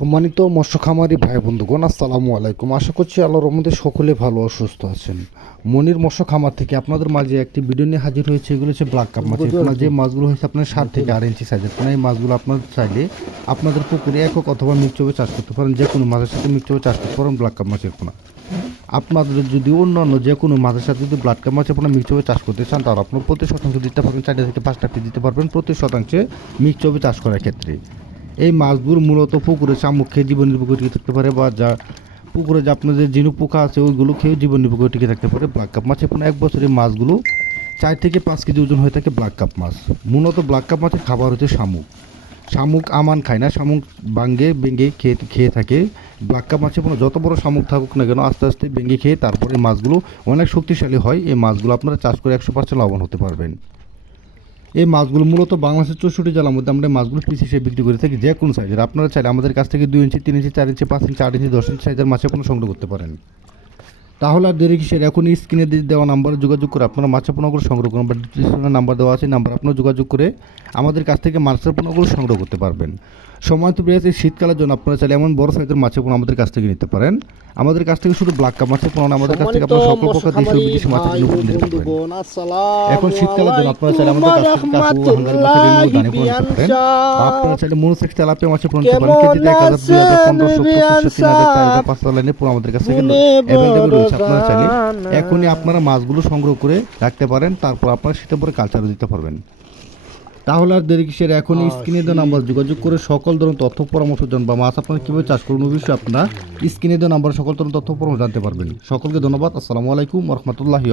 সম্মানিত মৎস্য খামারি ভাই বন্ধুগণ আসসালামু আলাইকুম। আশা করছি আল্লাহর রহমতে সকলে ভালো ও সুস্থ আছেন। মনির মৎস্য খামার থেকে আপনাদের মাঝে একটি ভিডিও নিয়ে হাজির হয়েছে। এগুলো হচ্ছে ব্ল্যাক কাপ মাছ এখানে যে মাছগুলো হয়েছে আপনার সাত থেকে আট ইঞ্চি সাইজের এই মাছগুলো আপনার চাইলে আপনাদের পুকুরে একক অথবা মিক্সচবে চাষ করতে পারেন। যে কোনো মাছের সাথে মিক্সচবে চাষ করতে পারেন ব্ল্যাক কাপ মাছের পোনা। আপনাদের যদি অন্যান্য যে কোনো মাছের সাথে যদি ব্লাড কাপ মাছের পোনা মিক্সচবে চাষ করতে চান তাহলে আপনার প্রতি শতাংশ দিতে পারবেন। চারটে থেকে পাঁচটা পিস দিতে পারবেন। প্রতি শতাংশে মিক্সচবে চাষ করার ক্ষেত্রে। এই মাছগুলো মূলত পুকুরে শামুক খেয়ে জীবন নির্ভর টিকে থাকতে পারে বা যা পুকুরে যে আপনাদের ঝিনুক পোকা আছে, ওইগুলো খেয়ে জীবন নির্ভর টিকে থাকতে পারে ব্ল্যাক কাপ মাছের পোনা এক বছরে মাছগুলো চার থেকে পাঁচ কেজি ওজন হয়ে থাকে ব্ল্যাক কাপ মাছ। মূলত ব্ল্যাক কাপ মাছের খাবার হচ্ছে শামুক। শামুক আমান খায় না, শামুক বাঙ্গে বেঙ্গে খেয়ে খেয়ে থাকে। ব্ল্যাক কাপ মাছের কোনো যত বড় শামুক থাকুক না কেন, আস্তে আস্তে বেঙ্গে খেয়ে তারপরে মাছগুলো অনেক শক্তিশালী হয়। এই মাছগুলো আপনারা চাষ করে একশো পার্সেন্ট লাভবান হতে পারবেন। এই মাছগুলো মূলত বাংলাদেশের চৌষট্টি জেলার মধ্যে আমরা মাছগুলো পিস হিসেবে বিক্রি করে থাকি, যে কোনো সাইজের আপনারা চাইলে আমাদের কাছ থেকে দুই ইঞ্চি তিন ইঞ্চি চার ইঞ্চি পাঁচ ইঞ্চি আট ইঞ্চি দশ ইঞ্চি সাইজের মাছে কোনো সংগ্রহ করতে পারেন। তাহলে আর দেরি কিসের? এখন স্ক্রিনে দেওয়া নাম্বারে যোগাযোগ করে আপনারা মাছের পণ্যগুলো সংগ্রহ করুন। বা ডিসক্রিপশনে নাম্বার দেওয়া আছে নাম্বার আপনারা যোগাযোগ করে আমাদের কাছ থেকে মাছের পণ্যগুলো সংগ্রহ করতে পারবেন। সময় তো বেড়েছে শীতকালের জন্য আপনারা চাইলে এমন বড় সাইজের মাছের পণ্য আমাদের কাছ থেকে নিতে পারেন। আমাদের কাছ থেকে শুধু ব্ল্যাক কাপ মাছের পণ্য আমাদের কাছ থেকে আপনারা সকল প্রকার দেশীয় বিদেশি মাছের জন্য নিতে পারবেন এখন শীতকালের জন্য আপনারা চাইলে আমাদের কাছ থেকে কাকু হাঙ্গারি মাছের রিমু দানি পণ্য নিতে পারেন। আপনারা চাইলে মনোসেক্স তেলাপিয়া মাছের পণ্য নিতে পারেন। কেজিতে এক হাজার দুই হাজার পনেরোশো পঁচিশশো তিন হাজার চার হাজার পাঁচ হাজার লাইনে পুরো আমাদের কাছ থেকে অ্যাভেলেবেল রয়েছে। আপনারা চাইলে এখনই আপনারা মাছগুলো সংগ্রহ করে রাখতে পারেন। তারপর আপনারা শীতের পরে কালচারও দিতে পারবেন। তাহলে আর দেরি কিসের? এখনই স্ক্রিনে দেওয়া নাম্বার যোগাযোগ করে সকল ধরনের তথ্য পরামর্শ জান বা মাছ আপনারা কীভাবে চাষ করুন অবশ্যই বিষয়ে আপনারা স্ক্রিনে দেওয়া নাম্বার সকল ধরনের তথ্য পরামর্শ জানতে পারবেন। সকলকে ধন্যবাদ। আসসালামু আলাইকুম রহমতুল্লাহি